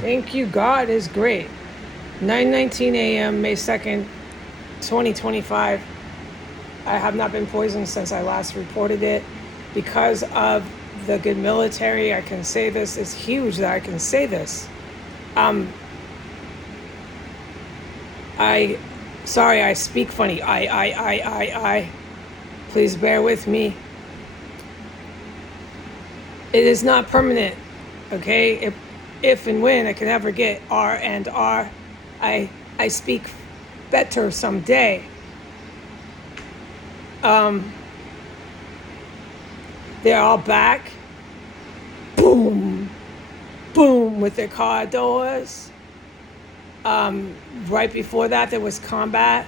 Thank you. God is great. 9:19 a.m., May 2nd, 2025. I have not been poisoned since I last reported it. Because of the good military, I can say this. It's huge that I can say this. Sorry, I speak funny. I. Please bear with me. It is not permanent, okay? If and when I can ever get R and R, I speak better someday. They're all back. Boom, boom, with their car doors. Right before that, there was combat.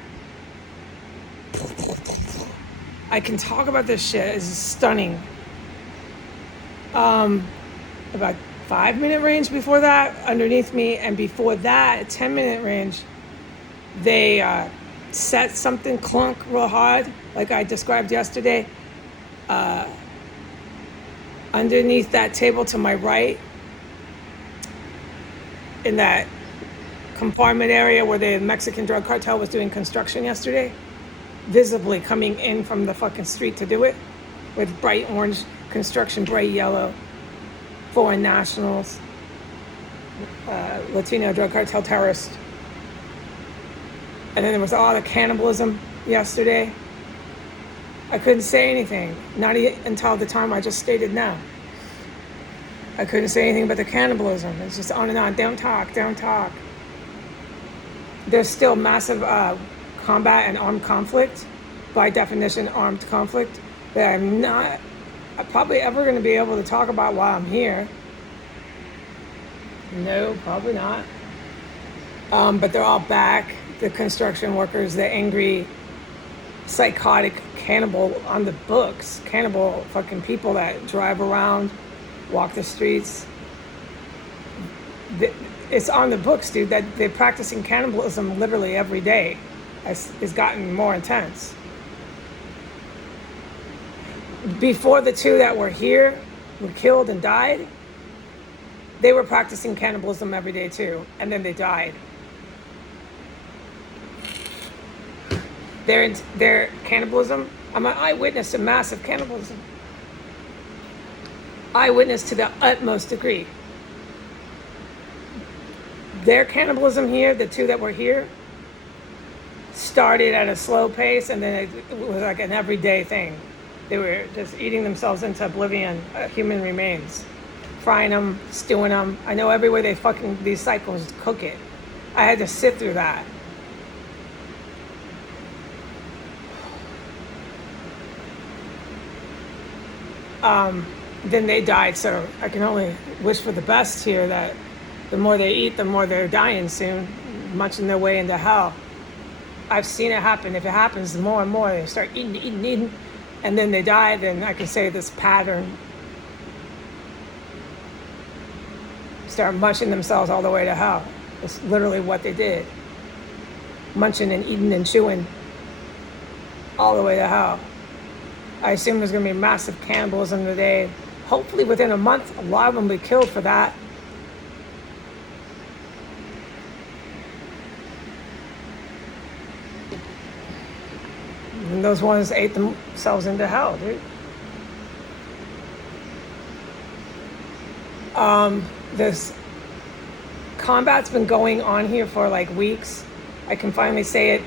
I can talk about this shit. It's stunning. About 5-minute range before that, underneath me, and before that, 10-minute range, they set something clunk real hard, like I described yesterday, underneath that table to my right, in that compartment area where the Mexican drug cartel was doing construction yesterday, visibly coming in from the fucking street to do it, with bright orange construction, bright yellow, foreign nationals, Latino drug cartel terrorists. And then there was all the cannibalism yesterday. I couldn't say anything, not until the time I just stated now. I couldn't say anything but the cannibalism. It's just on and on. Don't talk, don't talk. There's still massive combat and armed conflict, by definition, armed conflict, that I'm not probably ever going to be able to talk about while I'm here. No, probably not. But they're all back. The construction workers, the angry, psychotic cannibal on the books, cannibal fucking people that drive around, walk the streets. It's on the books, dude, that they're practicing cannibalism literally every day. It's gotten more intense. Before the two that were here were killed and died, they were practicing cannibalism every day too, and then they died. Their cannibalism, I'm an eyewitness to massive cannibalism. Eyewitness to the utmost degree. Their cannibalism here, the two that were here, started at a slow pace, and then it was like an everyday thing. They were just eating themselves into oblivion, human remains, frying them, stewing them. I know everywhere they fucking, these cycles cook it. I had to sit through that. Then they died, so I can only wish for the best here, that the more they eat, the more they're dying soon, munching their way into hell. I've seen it happen. If it happens more and more, they start eating, and then they die, then I can say this pattern. Start munching themselves all the way to hell. It's literally what they did. Munching and eating and chewing all the way to hell. I assume there's going to be massive cannibalism today. Hopefully within a month, a lot of them will be killed for that. And those ones ate themselves into hell, dude. This combat's been going on here for like weeks. I can finally say it.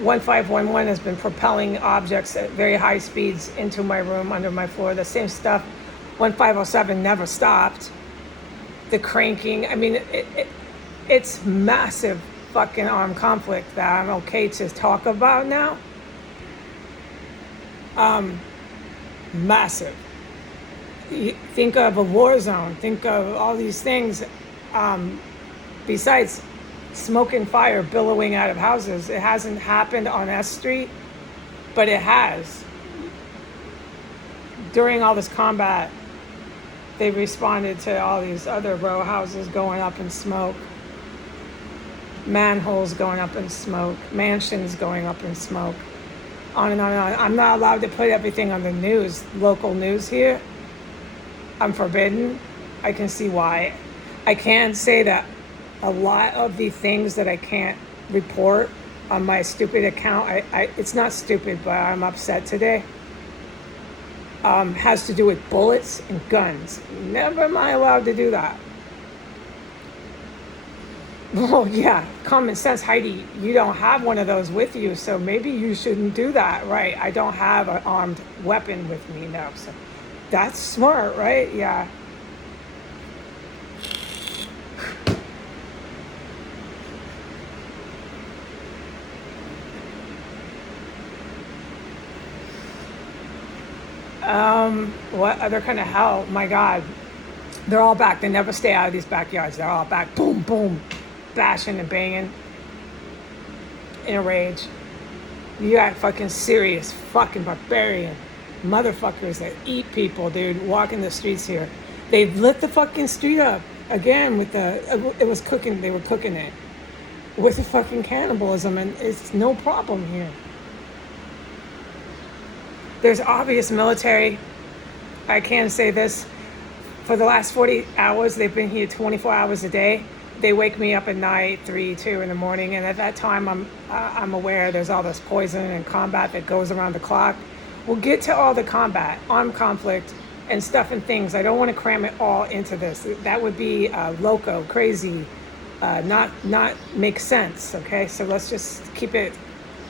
1511 has been propelling objects at very high speeds into my room, under my floor. The same stuff. 1507 never stopped. The cranking. I mean, it's massive fucking armed conflict that I'm okay to talk about now. Massive. You think of a war zone. Think of all these things. Besides smoke and fire billowing out of houses. It hasn't happened on S Street, but it has. During all this combat, they responded to all these other row houses going up in smoke, manholes going up in smoke, mansions going up in smoke, on and on and on. I'm not allowed to put everything on the news, local news here. I'm forbidden. I can see why. I can say that a lot of the things that I can't report on my stupid account, it's not stupid, but I'm upset today, has to do with bullets and guns. Never am I allowed to do that. Well, yeah, common sense, Heidi, you don't have one of those with you, so maybe you shouldn't do that, right? I don't have an armed weapon with me, no. So that's smart, right? Yeah. What other kind of hell? My God. They're all back. They never stay out of these backyards. They're all back. Boom, boom. Bashing and banging. In a rage. You got fucking serious fucking barbarian motherfuckers that eat people, dude, walking the streets here. They've lit the fucking street up again with it was cooking, they were cooking it with the fucking cannibalism, and it's no problem here. There's obvious military. I can say this. For the last 40 hours, they've been here 24 hours a day. They wake me up at night, 3, 2 in the morning, and at that time, I'm aware there's all this poison and combat that goes around the clock. We'll get to all the combat, armed conflict, and stuff and things. I don't want to cram it all into this. That would be loco, crazy, not make sense. Okay, so let's just keep it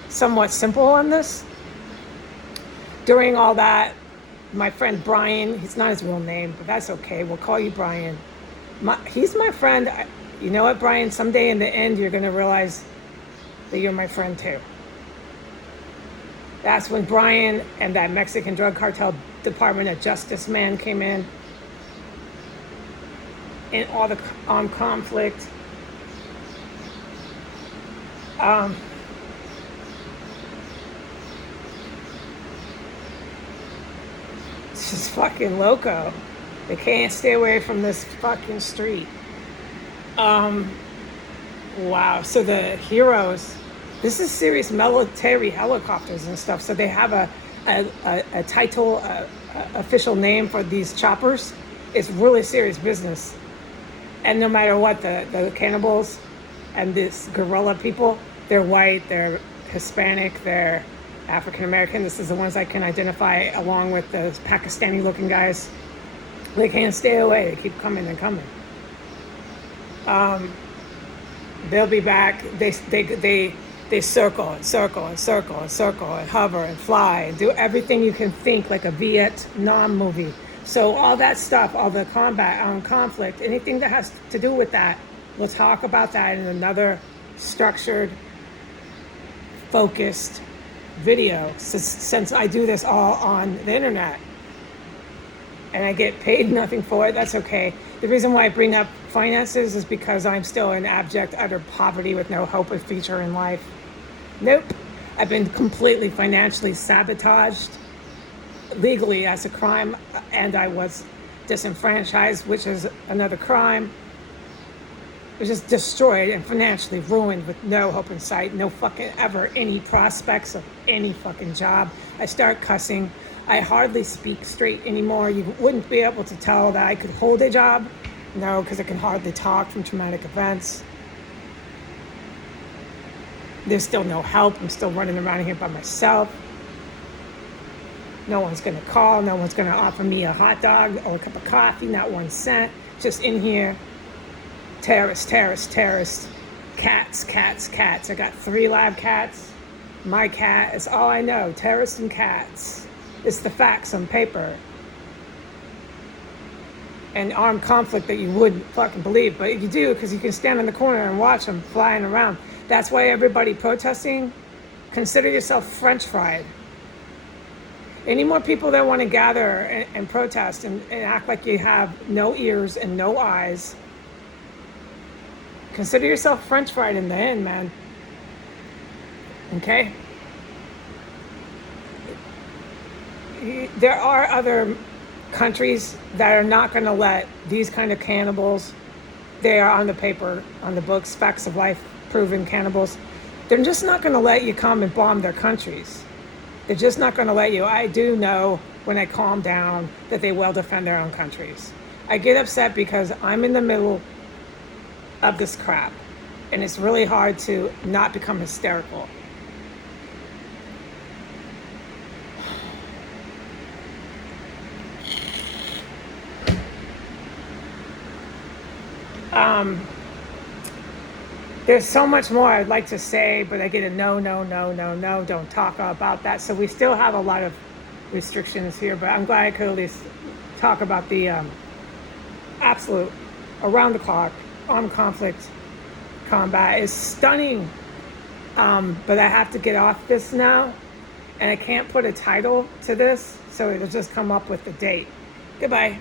somewhat simple on this. During all that, my friend Brian, he's not his real name, but that's okay. We'll call you Brian. He's my friend. You know what, Brian? Someday in the end, you're going to realize that you're my friend too. That's when Brian and that Mexican drug cartel Department of Justice man came in. And all the armed conflict. It's just fucking loco. They can't stay away from this fucking street. Wow. So the heroes, this is serious military helicopters and stuff. So they have a title, official name for these choppers. It's really serious business. And no matter what, the cannibals and this guerrilla people, they're white, they're Hispanic, they're African American. This is the ones I can identify along with the Pakistani looking guys. They can't stay away. They keep coming and coming. They'll be back. They circle and circle and circle and circle and hover and fly and do everything you can think like a Vietnam movie. So all that stuff, all the combat, conflict, anything that has to do with that, we'll talk about that in another structured, focused video, since I do this all on the internet and I get paid nothing for it. That's okay. The reason why I bring up finances is because I'm still in abject utter poverty with no hope of future in life. Nope. I've been completely financially sabotaged legally as a crime, and I was disenfranchised, which is another crime. It was just destroyed and financially ruined with no hope in sight, no fucking ever any prospects of any fucking job. I start cussing. I hardly speak straight anymore. You wouldn't be able to tell that I could hold a job. No, because I can hardly talk from traumatic events. There's still no help. I'm still running around here by myself. No one's going to call. No one's going to offer me a hot dog or a cup of coffee, not 1 cent. Just in here. Terrorists, terrorists, terrorists. Cats, cats, cats. I got 3 live cats. My cat is all I know. Terrorists and cats. It's the facts on paper. And armed conflict that you wouldn't fucking believe. But you do, because you can stand in the corner and watch them flying around. That's why everybody protesting, consider yourself French fried. Any more people that want to gather and protest and act like you have no ears and no eyes, consider yourself French fried in the end, man. Okay? There are other countries that are not going to let these kind of cannibals, they are on the paper, on the books, facts of life, proven cannibals. They're just not going to let you come and bomb their countries. They're just not going to let you. I do know when I calm down that they will defend their own countries. I get upset because I'm in the middle of this crap. And it's really hard to not become hysterical. There's so much more I'd like to say, but I get a no, don't talk about that. So we still have a lot of restrictions here, but I'm glad I could at least talk about the absolute around the clock armed conflict combat is stunning. But I have to get off this now, and I can't put a title to this, so it'll just come up with the date. Goodbye.